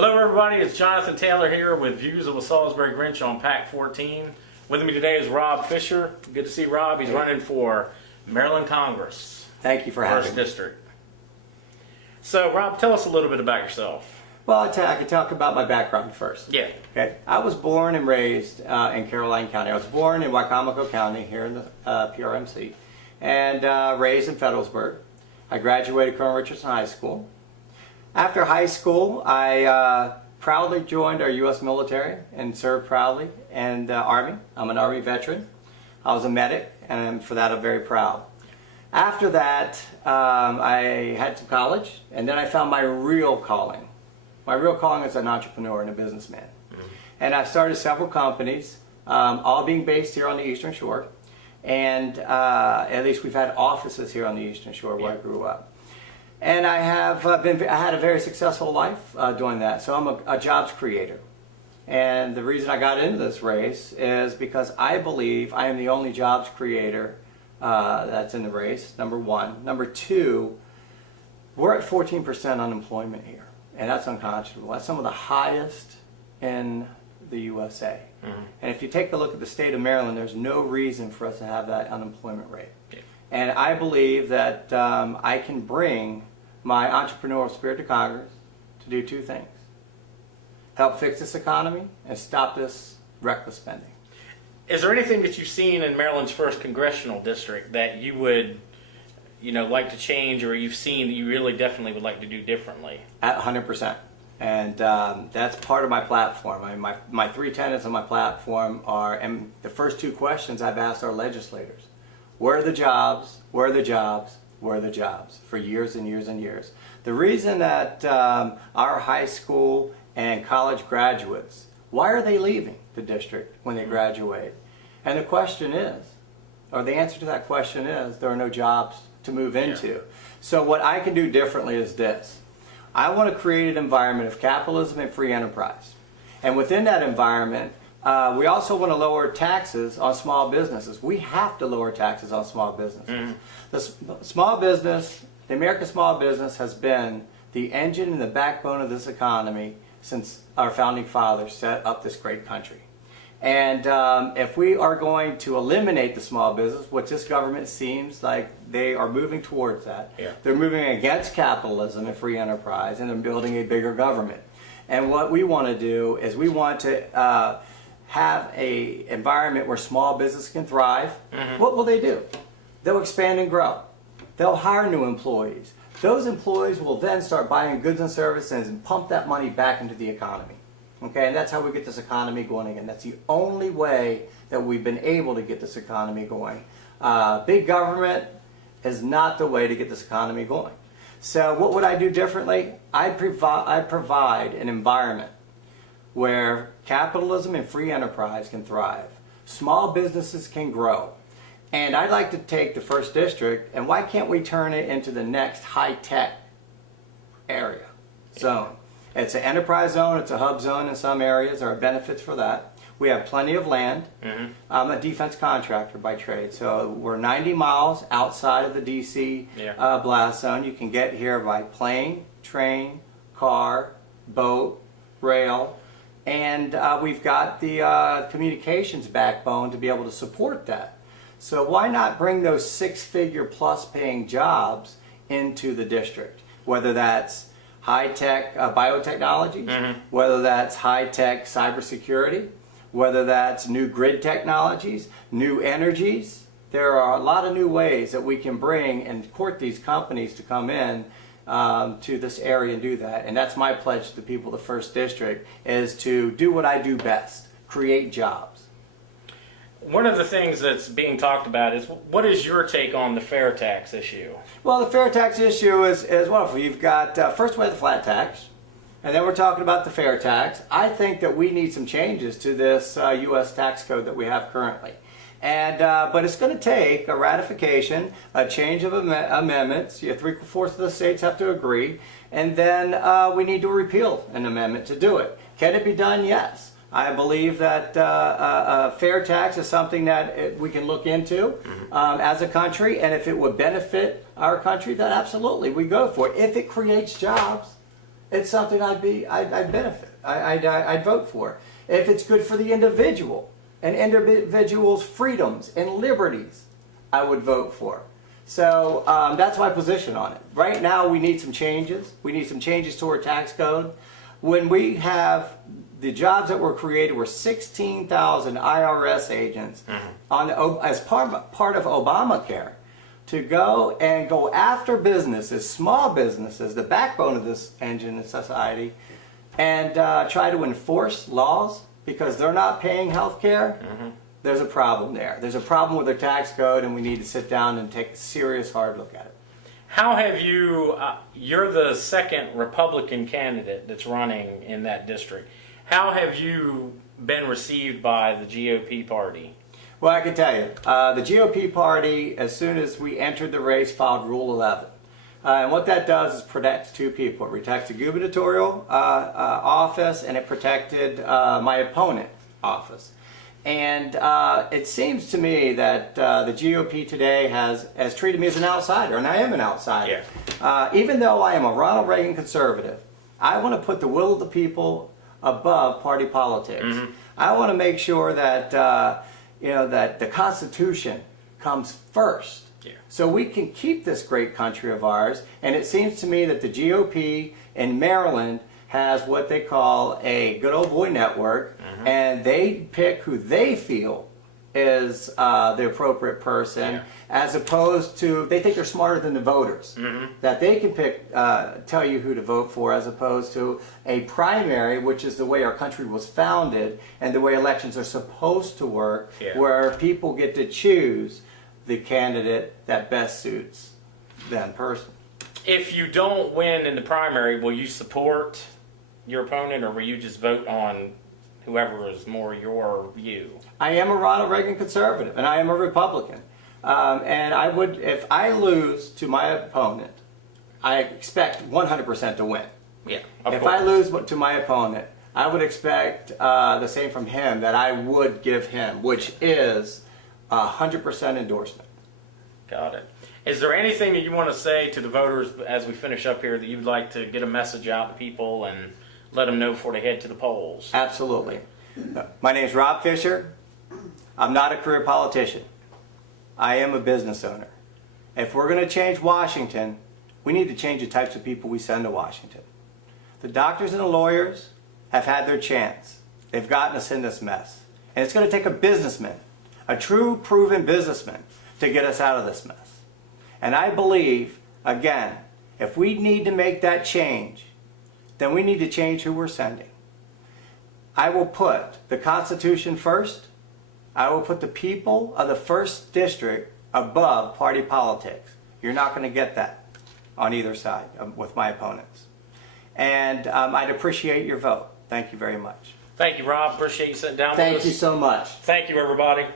Hello everybody, it's Jonathan Taylor here with views of the Salisbury Grinch on Pack 14. With me today is Rob Fisher. Good to see Rob. He's running for Maryland Congress. Thank you for having me. 1st District. So Rob, tell us a little bit about yourself. Well, I can talk about my background first. Yeah. Okay. I was born and raised in Caroline County. I was born in Wicomico County here in the PRMC and raised in Federalsburg. I graduated Colonel Richardson High School. After high school, I proudly joined our U.S. military and served proudly in the Army. I'm an Army veteran. I was a medic, and for that I'm very proud. After that, I had some college, and then I found my real calling. My real calling is an entrepreneur and a businessman. And I've started several companies, all being based here on the Eastern Shore. And at least we've had offices here on the Eastern Shore where I grew up. And I have I had a very successful life doing that. So I'm a jobs creator. And the reason I got into this race is because I believe I am the only jobs creator that's in the race, number one. Number two, we're at 14% unemployment here. And that's unconscionable. That's some of the highest in the USA. Mm-hmm. And if you take a look at the state of Maryland, there's no reason for us to have that unemployment rate. Yeah. And I believe that I can bring my entrepreneurial spirit to Congress to do two things. Help fix this economy and stop this reckless spending. Is there anything that you've seen in Maryland's 1st Congressional District that you would like to change, or you've seen that you really definitely would like to do differently? At 100%. And that's part of my platform. My three tenets of my platform are, and the first two questions I've asked our legislators. Where are the jobs? Where are the jobs? Where are the jobs? For years and years and years. The reason that our high school and college graduates, why are they leaving the district when they graduate? And the question is, or the answer to that question is, there are no jobs to move into. Yeah. So what I can do differently is this. I want to create an environment of capitalism and free enterprise. And within that environment, we also want to lower taxes on small businesses. We have to lower taxes on small businesses. Mm-hmm. The American small business has been the engine and the backbone of this economy since our founding fathers set up this great country. And if we are going to eliminate the small business, which this government seems like they are moving towards that, yeah. They're moving against capitalism and free enterprise, and they're building a bigger government. And what we want to do is we want to have an environment where small business can thrive. Mm-hmm. What will they do? They'll expand and grow. They'll hire new employees. Those employees will then start buying goods and services and pump that money back into the economy. Okay, and that's how we get this economy going again. That's the only way that we've been able to get this economy going. Big government is not the way to get this economy going. So what would I do differently? I provide an environment where capitalism and free enterprise can thrive. Small businesses can grow. And I'd like to take the 1st District, and why can't we turn it into the next high-tech area, zone? It's an enterprise zone, it's a hub zone in some areas. There are benefits for that. We have plenty of land. Mm-hmm. I'm a defense contractor by trade, so we're 90 miles outside of the D.C. Blast zone. You can get here by plane, train, car, boat, rail, and we've got the communications backbone to be able to support that. So why not bring those 6-figure plus paying jobs into the district, whether that's high-tech biotechnologies, mm-hmm. whether that's high-tech cybersecurity, whether that's new grid technologies, new energies. There are a lot of new ways that we can bring and court these companies to come in to this area and do that. And that's my pledge to the people of the 1st District, is to do what I do best, create jobs. One of the things that's being talked about is, what is your take on the fair tax issue? Well, the fair tax issue is wonderful. You've got, first we have the flat tax, and then we're talking about the fair tax. I think that we need some changes to this U.S. tax code that we have currently. And but it's going to take a ratification, a change of amendments. 3/4 of the states have to agree, and then we need to repeal an amendment to do it. Can it be done? Yes. I believe that fair tax is something that we can look into as a country, and if it would benefit our country, then absolutely we go for it. If it creates jobs, it's something I'd benefit. I'd vote for. If it's good for the individual and individual's freedoms and liberties, I would vote for. So that's my position on it. Right now, we need some changes. We need some changes to our tax code. When we have the jobs that were created were 16,000 IRS agents as part of Obamacare to go after businesses, small businesses, the backbone of this engine in society, and try to enforce laws because they're not paying health care. There's a problem there. There's a problem with their tax code, and we need to sit down and take a serious, hard look at it. How have you, you're the second Republican candidate that's running in that district. How have you been received by the GOP party? Well, I can tell you, the GOP party, as soon as we entered the race, filed Rule 11. And what that does is protects two people. It protects the gubernatorial office, and it protected my opponent office. And it seems to me that the GOP today has treated me as an outsider, and I am an outsider. Yeah. Even though I am a Ronald Reagan conservative, I want to put the will of the people above party politics. I want to make sure that that the Constitution comes first. Yeah. So we can keep this great country of ours. And it seems to me that the GOP in Maryland has what they call a good old boy network, and they pick who they feel is the appropriate person, as opposed to, they think they're smarter than the voters, that they can pick, tell you who to vote for, as opposed to a primary, which is the way our country was founded and the way elections are supposed to work, where people get to choose the candidate that best suits them person. If you don't win in the primary, will you support your opponent, or will you just vote on whoever is more your view? I am a Ronald Reagan conservative, and I am a Republican. And I would, if I lose to my opponent, I expect 100% to win. Yeah, If I lose to my opponent, I would expect the same from him that I would give him, which is 100% endorsement. Got it. Is there anything that you want to say to the voters as we finish up here that you'd like to get a message out to people and let them know before they head to the polls? Absolutely. My name is Rob Fisher. I'm not a career politician. I am a business owner. If we're going to change Washington, we need to change the types of people we send to Washington. The doctors and the lawyers have had their chance. They've gotten us in this mess. And it's going to take a businessman, a true proven businessman, to get us out of this mess. And I believe, again, if we need to make that change, then we need to change who we're sending. I will put the Constitution first. I will put the people of the 1st District above party politics. You're not going to get that on either side with my opponents. And I'd appreciate your vote. Thank you very much. Thank you, Rob. Appreciate you sitting down with us. Thank you so much. Thank you, everybody.